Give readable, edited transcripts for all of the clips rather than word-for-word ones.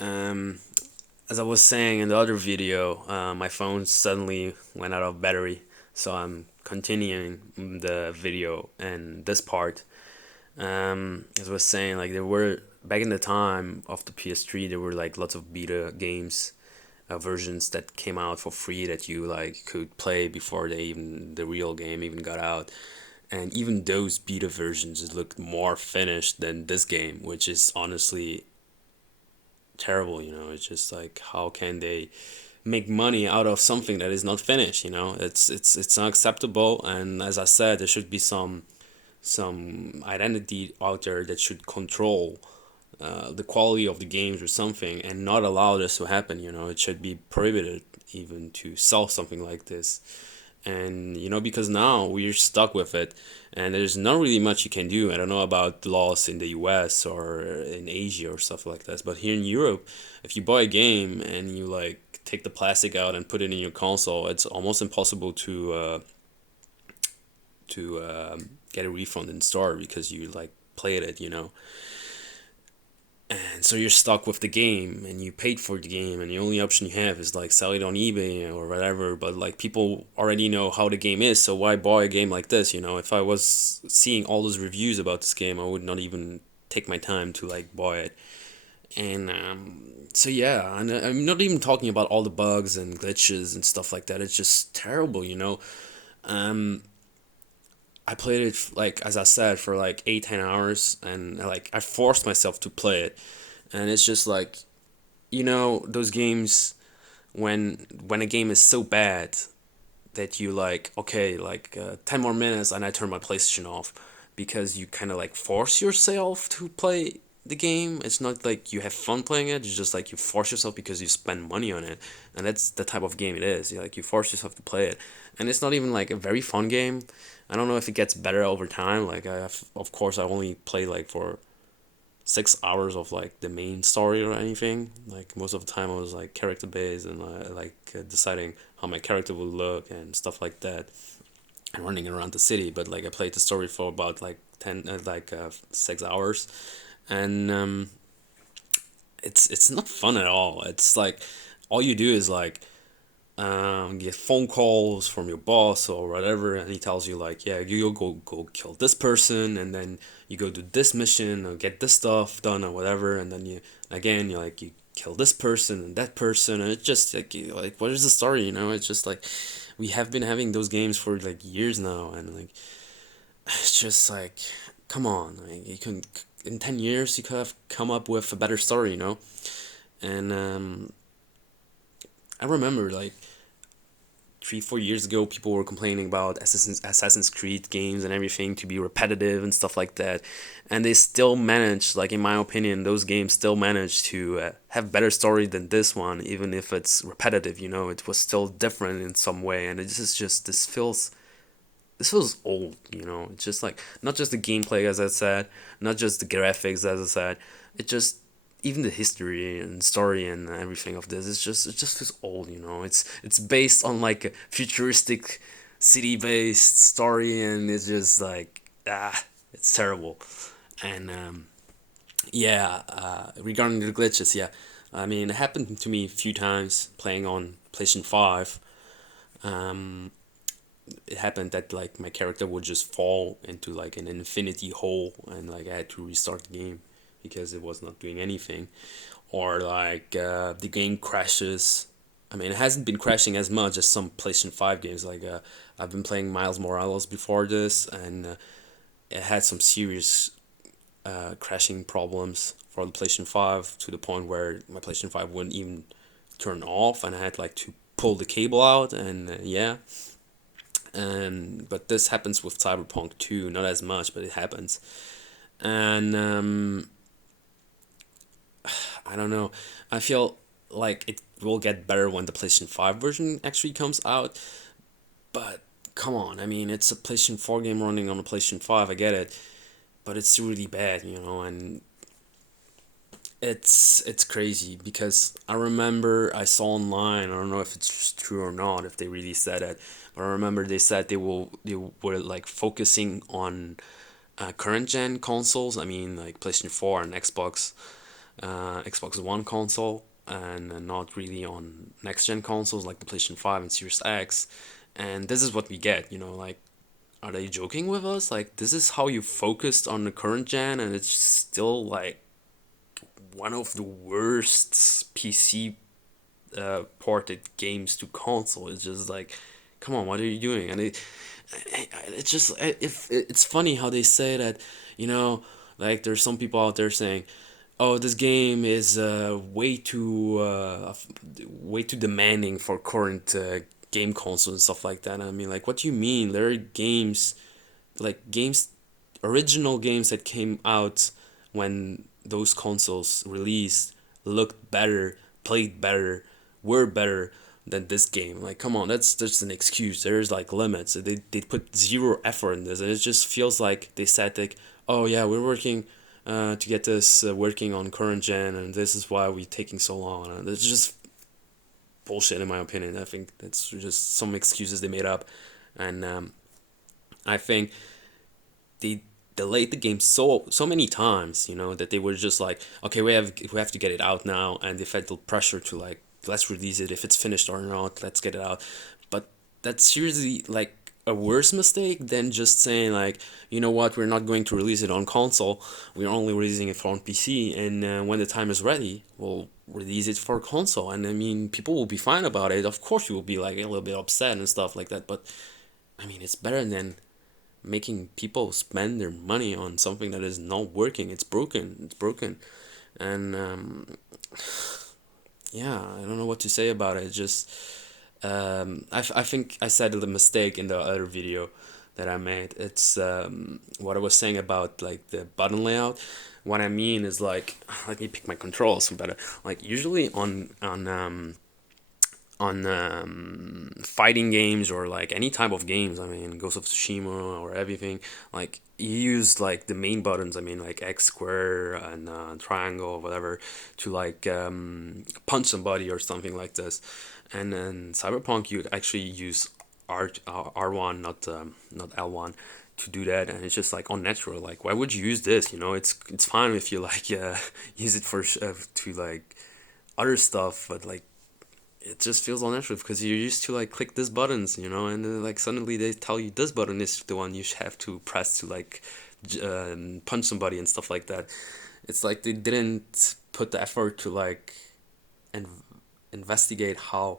Um, as I was saying in the other video, my phone suddenly went out of battery, so I'm continuing the video and this part. As I was saying, like there were back in the time of the PS3, there were like lots of beta games, versions that came out for free that you like could play before the real game even got out. And even those beta versions looked more finished than this game, which is honestly terrible. It's just like, how can they make money out of something that is not finished? It's not acceptable. And as I said, there should be some identity out there that should control the quality of the games or something, and not allow this to happen. It should be prohibited even to sell something like this. And because now we're stuck with it, and there's not really much you can do. I don't know about the laws in the US or in Asia or stuff like this, but here in Europe, if you buy a game and you like take the plastic out and put it in your console, it's almost impossible to get a refund in store because you like played it. And so you're stuck with the game and you paid for the game, and the only option you have is like sell it on eBay or whatever. But like people already know how the game is, so why buy a game like this? If I was seeing all those reviews about this game, I would not even take my time to like buy it. And so yeah, and I'm not even talking about all the bugs and glitches and stuff like that. It's just terrible. Um, I played it like as I said for like 8 10 hours, and like I forced myself to play it, and it's just like those games when a game is so bad that you like, okay, like 10 more minutes and I turn my PlayStation off, because you kind of like force yourself to play the game. It's not like you have fun playing it, it's just like you force yourself because you spend money on it. And that's the type of game it is. You force yourself to play it, and it's not even like a very fun game. I don't know if it gets better over time. Like of course I only play like for 6 hours of like the main story or anything. Like most of the time I was like character based, and deciding how my character would look and stuff like that, and running around the city. But like I played the story for about like 6 hours, and it's not fun at all. It's like all you do is like get phone calls from your boss or whatever, and he tells you like, yeah, you go kill this person, and then you go do this mission or get this stuff done or whatever, and then you kill this person and that person, and it's just like like, what is the story? It's just like we have been having those games for like years now, and like it's just like, come on, like you can in 10 years you could have come up with a better story. And I remember like 3 4 years ago, people were complaining about Assassin's Creed games and everything to be repetitive and stuff like that, and they still managed, like in my opinion, those games still managed to have better story than this one, even if it's repetitive. It was still different in some way, and this feels old. It's just like not just the gameplay, as I said, not just the graphics, as I said, it just even the history and story and everything of this, it just feels old. It's based on like a futuristic city based story, and it's just like, it's terrible. And yeah, regarding the glitches, yeah, I mean it happened to me a few times playing on PlayStation 5. um it happened that like my character would just fall into like an infinity hole, and like I had to restart the game because it was not doing anything. Or like the game crashes. I mean, it hasn't been crashing as much as some PlayStation 5 games. Like I've been playing Miles Morales before this, and it had some serious crashing problems for the PlayStation 5, to the point where my PlayStation 5 wouldn't even turn off, and I had like to pull the cable out, and yeah. And but this happens with Cyberpunk too, not as much, but it happens. And I don't know. I feel like it will get better when the PlayStation 5 version actually comes out. But come on, I mean, it's a PlayStation 4 game running on a PlayStation 5, I get it. But it's really bad. And it's crazy because I remember I saw online, I don't know if it's true or not, if they really said it, but I remember they said they were like focusing on current gen consoles. I mean, like PlayStation 4 and Xbox, Xbox One console, and not really on next gen consoles like the PlayStation 5 and Series X. And this is what we get, like, are they joking with us? Like, this is how you focused on the current gen, and it's still like one of the worst PC ported games to console. It's just like, come on, what are you doing? And it's just if it's funny how they say that, you know, like there's some people out there saying, "Oh, this game is way too demanding for current game consoles and stuff like that." I mean, like, what do you mean? There are games like games original games that came out when those consoles released looked better, played better, were better than this game. Like, come on, that's just an excuse. There's like limits. They put zero effort in this, and it just feels like they said like, oh yeah, we're working to get this working on current gen, and this is why we're taking so long. And it's just bullshit in my opinion. I think that's just some excuses they made up, and I think they delayed the game so many times, that they were just like, okay, we have to get it out now, and they felt the pressure to like, let's release it if it's finished or not, let's get it out. But that's seriously like a worse mistake than just saying like, you know what, we're not going to release it on console, we're only releasing it for on PC, and when the time is ready, we'll release it for console. And I mean, people will be fine about it. Of course you will be like a little bit upset and stuff like that, but I mean, it's better than making people spend their money on something that is not working. It's broken. It's broken. And yeah, I don't know what to say about it. It's just I think I said the mistake in the other video that I made. It's what I was saying about like the button layout. What I mean is like, let me pick my controls better. Like usually on fighting games or like any type of games. I mean, Ghost of Tsushima or everything. Like you use like the main buttons. I mean, like X square and triangle or whatever to like punch somebody or something like this. And then Cyberpunk, you actually use R1, not L1, to do that, and it's just like unnatural. Like, why would you use this? It's fine if you like use it for to like other stuff, but like it just feels unnatural because you're used to like click this buttons, and then, like suddenly they tell you this button is the one you have to press to like punch somebody and stuff like that. It's like they didn't put the effort to like and investigate how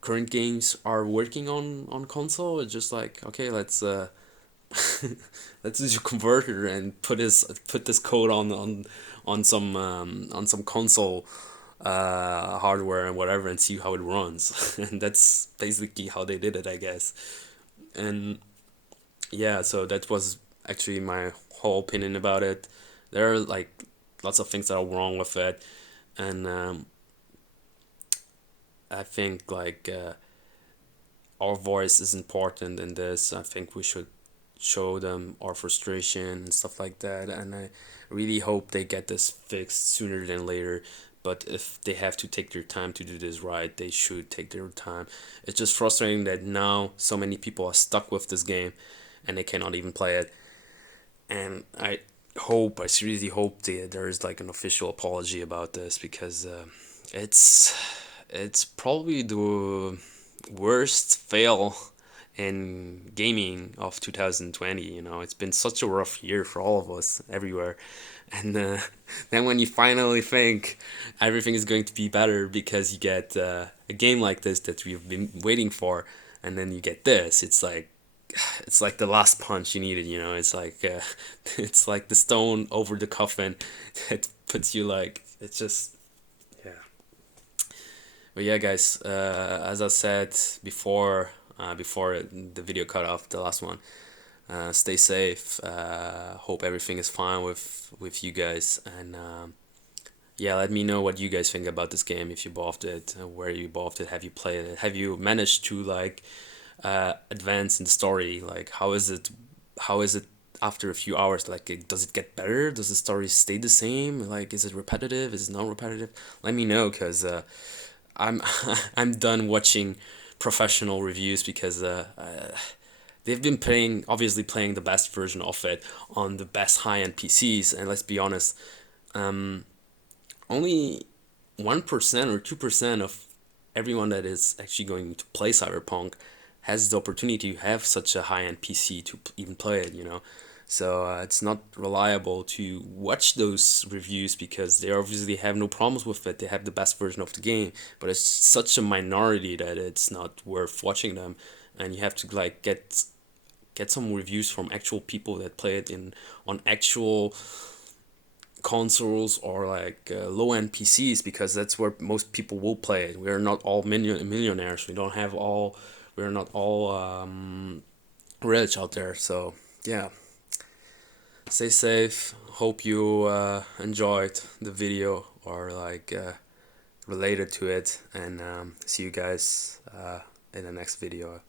current games are working on console. It's just like, okay, let's use a converter and put this code on some console hardware and whatever, and see how it runs. And that's basically how they did it, I guess. And yeah, so that was actually my whole opinion about it. There are like lots of things that are wrong with it, and I think like our voice is important in this. I think we should show them our frustration and stuff like that. And I really hope they get this fixed sooner than later. But if they have to take their time to do this right, they should take their time. It's just frustrating that now so many people are stuck with this game and they cannot even play it. And I seriously hope there is like an official apology about this, because it's it's probably the worst fail in gaming of 2020. It's been such a rough year for all of us everywhere. And then when you finally think everything is going to be better because you get a game like this that we've been waiting for, and then you get this, it's like the last punch you needed. It's like it's like the stone over the coffin that puts you like, it's just, yeah. But yeah, guys, as I said before the video cut off, the last one, stay safe. Hope everything is fine with you guys, and yeah, let me know what you guys think about this game. If you bought it, where you bought it, have you played it, have you managed to like advance in the story? Like, how is it after a few hours? Like, does it get better? Does the story stay the same? Like, is it repetitive? Is it not repetitive? Let me know, because I'm I'm done watching professional reviews, because they've been playing the best version of it on the best high end PCs, and let's be honest, only 1% or 2% of everyone that is actually going to play Cyberpunk has the opportunity to have such a high-end PC to even play it, you know. So it's not reliable to watch those reviews because they obviously have no problems with it. They have the best version of the game, but it's such a minority that it's not worth watching them. And you have to like get some reviews from actual people that play it in on actual consoles or like low end PCs because that's where most people will play it. We're not all millionaires. We're not all rich out there. So yeah, stay safe. Hope you enjoyed the video or like related to it, and see you guys in the next video.